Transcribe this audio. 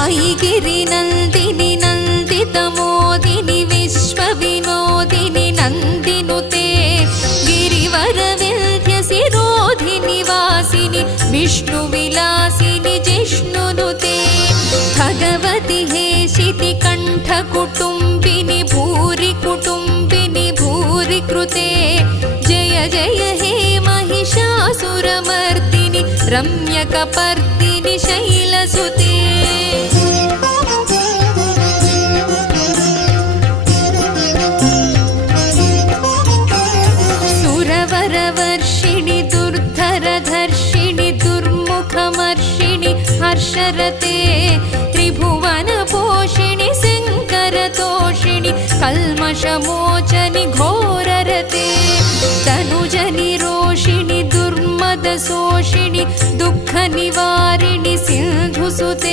ऐगिरिनन्दिनि नन्दितमोदिनि विश्वविनोदिनि नन्दिनुते गिरिवरविन्ध्यसिरोधिनि वासिनि विष्णुविलासिनि जिष्णुनुते भगवति हेशितिकण्ठकुटुम्बिनि भूरि कुटुम्बिनि भूरि कृते जय जय हे महिषासुरमर्दिनि रम्यकपर्दिनि शैलसुते सुरवरवर्षिणि दुर्धरधर्षिणि दुर्मुखमर्षिणि हर्षरते त्रिभुवनपोषिणि शङ्करतोषिणि कल्मषमोचनि घोररते तनुजनिरोषिणि दुर्मदशोषिणि दुःखनिवारिणि सिन्धुसुते